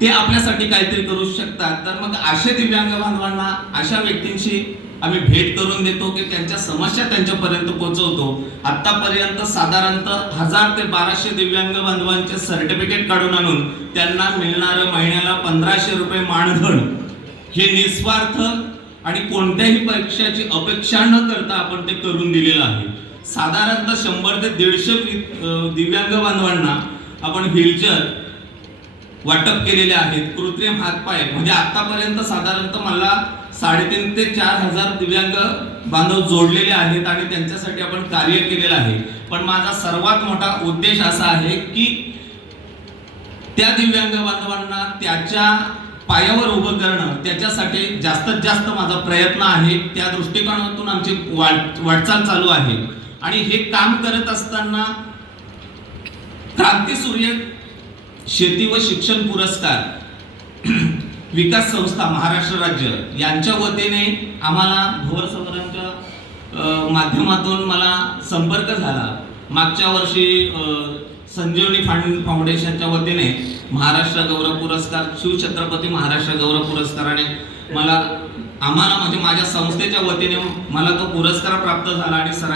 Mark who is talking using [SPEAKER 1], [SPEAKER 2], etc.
[SPEAKER 1] ते आपल्यासाठी काहीतरी करू शकतात. तर मग असे दिव्यांग बांधवांना अशा व्यक्तींशी आम्ही भेट करून देतो की त्यांच्या समस्या त्यांच्यापर्यंत पोहोचवतो. आतापर्यंत साधारणतः हजार ते बाराशे दिव्यांग बांधवांचे सर्टिफिकेट काढून आणून त्यांना मिळणारं महिन्याला पंधराशे रुपये मानधन. हे निस्वार्थ आणि कोणत्याही परीक्षाची अपेक्षा न करता आपण ते करून दिलेलं आहे. साधारणतः शंभर ते दीडशे दिव्यांग बांधवांना आपण व्हीलचेअर वाटप केलेले आहेत. कृत्रिम हातपाय. म्हणजे आतापर्यंत साधारणतः मला साडेतीन ते चार हजार दिव्यांग बांधव जोडलेले आहेत आणि त्यांच्यासाठी आपण कार्य केलेलं आहे. पण माझा सर्वात मोठा उद्देश असा आहे की त्या दिव्यांग बांधवांना त्याच्या पायावर उभं करणं त्याच्यासाठी जास्तीत जास्त माझा प्रयत्न आहे. त्या दृष्टिकोनातून आमची वाट वाटचाल चालू आहे. आणि हे काम करत असताना क्रांती सूर्य शेती व शिक्षण पुरस्कार विकास संस्था महाराष्ट्र राज्य यांच्या वतीने आम्हाला भोर समरांच्या माध्यमातून मला संपर्क झाला. मागच्या वर्षी संजीवनी फाउंड फाउंडेशनच्या वतीने महाराष्ट्र गौरव पुरस्कार शिवछत्रपती महाराष्ट्र गौरव पुरस्काराने मला आम्हाला म्हणजे माझ्या संस्थेच्या वतीने मला तो पुरस्कार प्राप्त झाला आणि सरा